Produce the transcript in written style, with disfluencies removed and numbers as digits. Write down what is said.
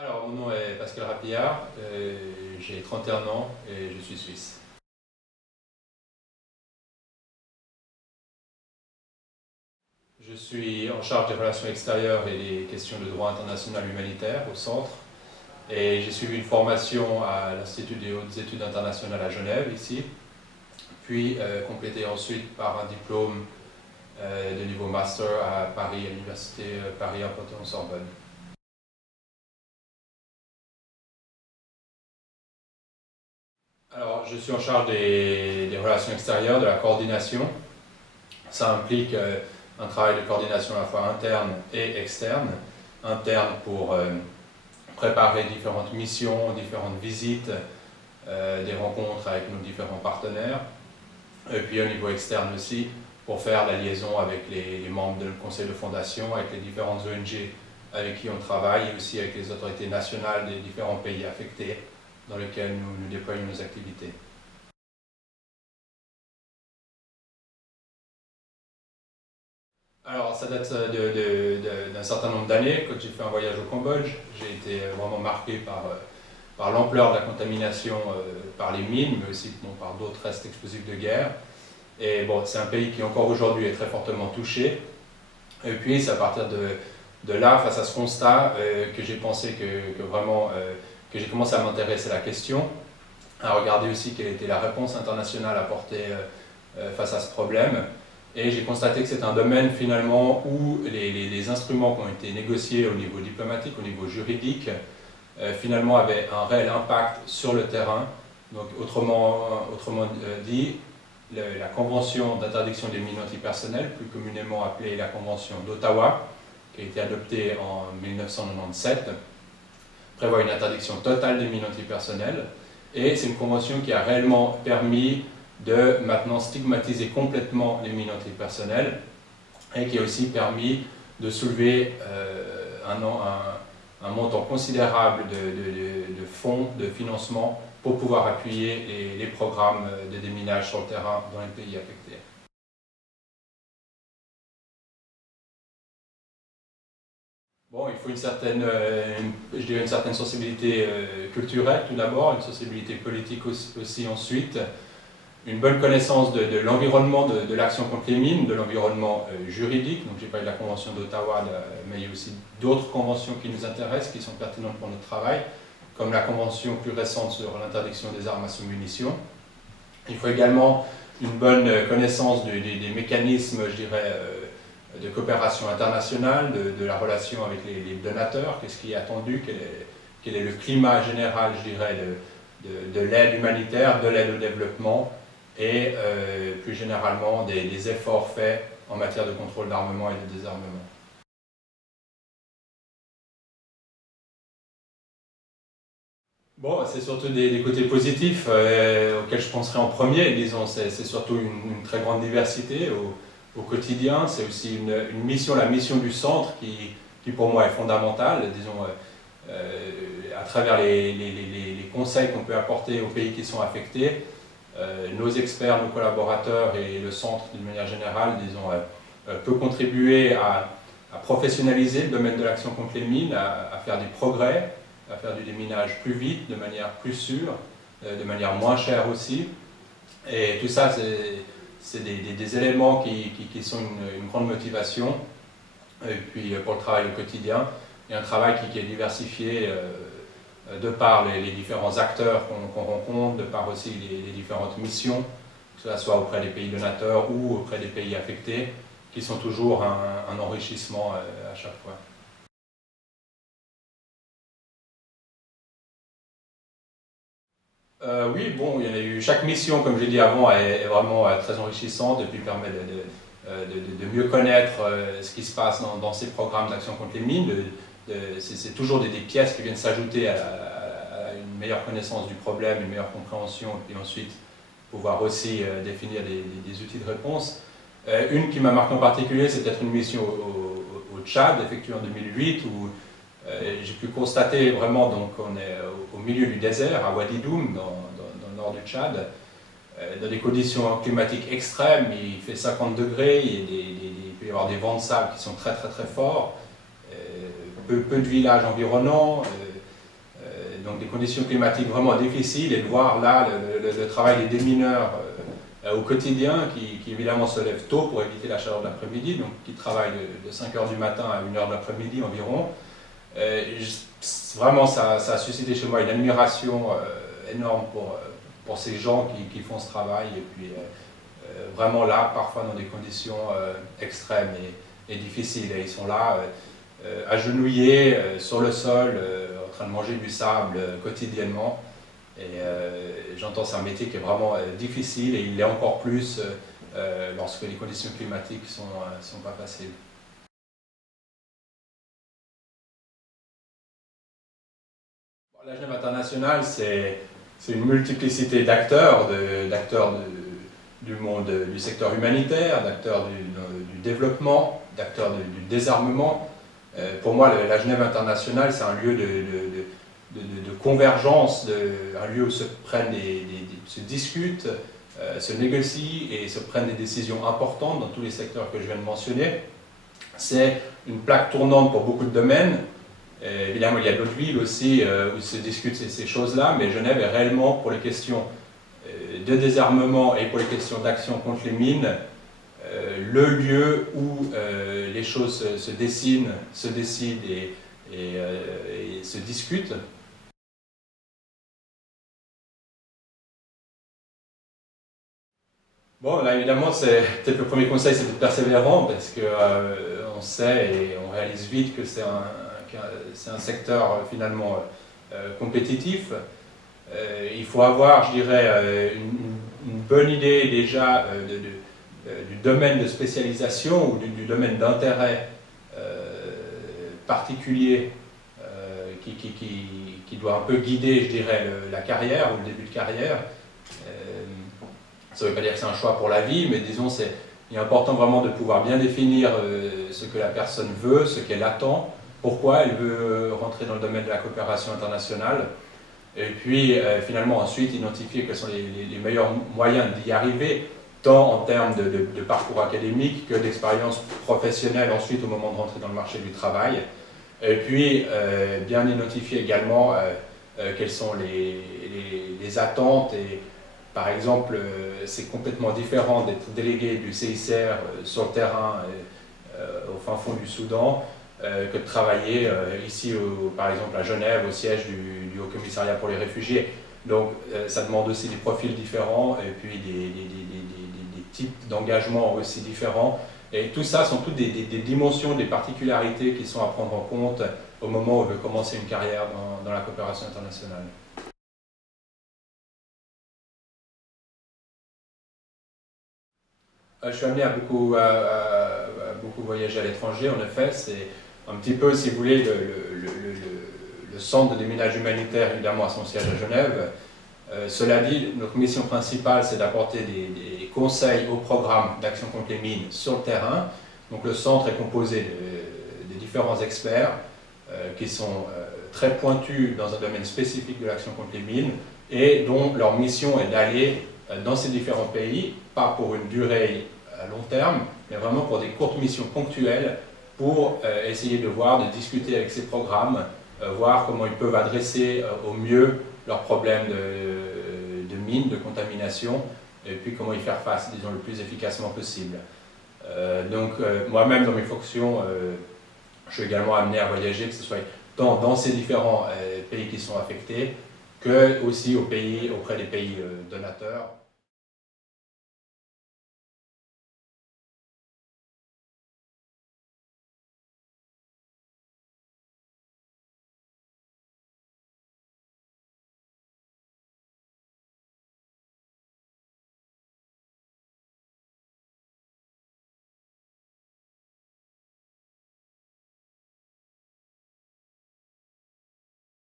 Alors, mon nom est Pascal Rapillard, j'ai 31 ans et je suis suisse. Je suis en charge des relations extérieures et des questions de droit international humanitaire au centre. Et j'ai suivi une formation à l'Institut des hautes études internationales à Genève, ici, puis complété ensuite par un diplôme de niveau master à Paris, à l'Université Paris Panthéon-Sorbonne. Alors, je suis en charge des relations extérieures, de la coordination. Ça implique un travail de coordination à la fois interne et externe. Interne pour préparer différentes missions, différentes visites, des rencontres avec nos différents partenaires. Et puis au niveau externe aussi, pour faire la liaison avec les membres du conseil de fondation, avec les différentes ONG avec qui on travaille, et aussi avec les autorités nationales des différents pays affectés dans lesquels nous déployons nos activités. Alors, ça date d'un certain nombre d'années. Quand j'ai fait un voyage au Cambodge, j'ai été vraiment marqué par l'ampleur de la contamination par les mines, mais aussi par d'autres restes explosifs de guerre. Et bon, c'est un pays qui encore aujourd'hui est très fortement touché. Et puis, c'est à partir de là, face à ce constat, que j'ai pensé que j'ai commencé à m'intéresser à la question, à regarder aussi quelle était la réponse internationale apportée face à ce problème. Et j'ai constaté que c'est un domaine finalement où les instruments qui ont été négociés au niveau diplomatique, au niveau juridique, finalement avaient un réel impact sur le terrain. Donc autrement dit, la Convention d'interdiction des mines antipersonnelles, plus communément appelée la Convention d'Ottawa, qui a été adoptée en 1997, prévoit une interdiction totale des mines antipersonnelles. Et c'est une convention qui a réellement permis de maintenant stigmatiser complètement les mines antipersonnelles et qui a aussi permis de soulever un montant considérable de fonds, de financement pour pouvoir appuyer les programmes de déminage sur le terrain dans les pays affectés. Bon, il faut je dirais une certaine sensibilité culturelle tout d'abord, une sensibilité politique aussi ensuite, une bonne connaissance de l'environnement de l'action contre les mines, de l'environnement juridique. Donc j'ai parlé de la Convention d'Ottawa, mais il y a aussi d'autres conventions qui nous intéressent, qui sont pertinentes pour notre travail, comme la convention plus récente sur l'interdiction des armes à sous-munitions. Il faut également une bonne connaissance des mécanismes, je dirais, de coopération internationale, de la relation avec les donateurs, qu'est-ce qui est attendu, quel est le climat général, je dirais, de l'aide humanitaire, de l'aide au développement, et plus généralement des efforts faits en matière de contrôle d'armement et de désarmement. Bon, c'est surtout des côtés positifs auxquels je penserai en premier. Disons, c'est surtout une très grande diversité au quotidien. C'est aussi une mission, la mission du centre qui pour moi est fondamentale. Disons, à travers les conseils qu'on peut apporter aux pays qui sont affectés, nos experts, nos collaborateurs et le centre d'une manière générale, disons, peut contribuer à professionnaliser le domaine de l'action contre les mines, à faire des progrès, à faire du déminage plus vite, de manière plus sûre, de manière moins chère aussi. Et tout ça, c'est des éléments qui sont une grande motivation, et puis pour le travail au quotidien, et un travail qui est diversifié de par les différents acteurs qu'on rencontre, de par aussi les différentes missions, que ce soit auprès des pays donateurs ou auprès des pays affectés, qui sont toujours un enrichissement à chaque fois. Oui, bon, il y en a eu, chaque mission, comme j'ai dit avant, est vraiment très enrichissante et puis permet de mieux connaître ce qui se passe dans ces programmes d'action contre les mines. C'est toujours des pièces qui viennent s'ajouter à une meilleure connaissance du problème, une meilleure compréhension, et puis ensuite pouvoir aussi définir des outils de réponse. Une qui m'a marqué en particulier, c'est peut-être une mission au Tchad, effectuée en 2008, où j'ai pu constater vraiment, donc on est au milieu du désert, à Wadi Doum, dans le nord du Tchad, dans des conditions climatiques extrêmes. Il fait 50 degrés, il peut y avoir des vents de sable qui sont très très très forts, peu de villages environnants, donc des conditions climatiques vraiment difficiles, et de voir là le travail des démineurs au quotidien, qui évidemment se lèvent tôt pour éviter la chaleur de l'après-midi, donc qui travaillent de 5 h du matin à 1 h de l'après-midi environ. Vraiment, ça a suscité chez moi une admiration énorme pour ces gens qui font ce travail, et puis vraiment là, parfois dans des conditions extrêmes et difficiles. Et ils sont là, agenouillés sur le sol, en train de manger du sable quotidiennement. Et j'entends, c'est un métier qui est vraiment difficile, et il l'est encore plus lorsque les conditions climatiques ne sont pas faciles. La Genève internationale, c'est une multiplicité d'acteurs, du monde du secteur humanitaire, d'acteurs du développement, d'acteurs du désarmement. Pour moi, la Genève internationale, c'est un lieu de convergence, un lieu où se discutent, se négocient et se prennent des décisions importantes dans tous les secteurs que je viens de mentionner. C'est une plaque tournante pour beaucoup de domaines. Évidemment, il y a d'autres villes aussi où se discutent ces choses-là, mais Genève est réellement, pour les questions de désarmement et pour les questions d'action contre les mines, le lieu où les choses se dessinent, se décident et se discutent. Bon, là évidemment, peut-être le premier conseil, c'est d'être persévérant, parce que on sait et on réalise vite que c'est un secteur finalement compétitif. Il faut avoir, je dirais, une bonne idée déjà du domaine de spécialisation ou du domaine d'intérêt particulier qui doit un peu guider, je dirais, la carrière ou le début de carrière. Ça ne veut pas dire que c'est un choix pour la vie, mais disons, il est important vraiment de pouvoir bien définir ce que la personne veut, ce qu'elle attend, pourquoi elle veut rentrer dans le domaine de la coopération internationale, et puis finalement ensuite identifier quels sont les meilleurs moyens d'y arriver, tant en termes de parcours académique que d'expérience professionnelle ensuite au moment de rentrer dans le marché du travail, et puis bien identifier également quelles sont les attentes. Et par exemple, c'est complètement différent d'être délégué du CICR sur le terrain au fin fond du Soudan que de travailler ici, par exemple à Genève, au siège du Haut Commissariat pour les réfugiés. Donc ça demande aussi des profils différents et puis des types d'engagement aussi différents. Et tout ça sont toutes des dimensions, des particularités qui sont à prendre en compte au moment où on veut commencer une carrière dans la coopération internationale. Je suis amené à beaucoup voyager à l'étranger, en effet. C'est un petit peu, si vous voulez, le centre de déminage humanitaire, évidemment, à son siège à Genève. Cela dit, notre mission principale, c'est d'apporter des conseils au programme d'action contre les mines sur le terrain. Donc le centre est composé de différents experts qui sont très pointus dans un domaine spécifique de l'action contre les mines et dont leur mission est d'aller dans ces différents pays, pas pour une durée à long terme, mais vraiment pour des courtes missions ponctuelles pour essayer de voir, de discuter avec ces programmes, voir comment ils peuvent adresser au mieux leurs problèmes de mines, de contamination, et puis comment y faire face, disons, le plus efficacement possible. Donc moi-même, dans mes fonctions, je suis également amené à voyager, que ce soit tant dans ces différents pays qui sont affectés, que aussi auprès des pays donateurs.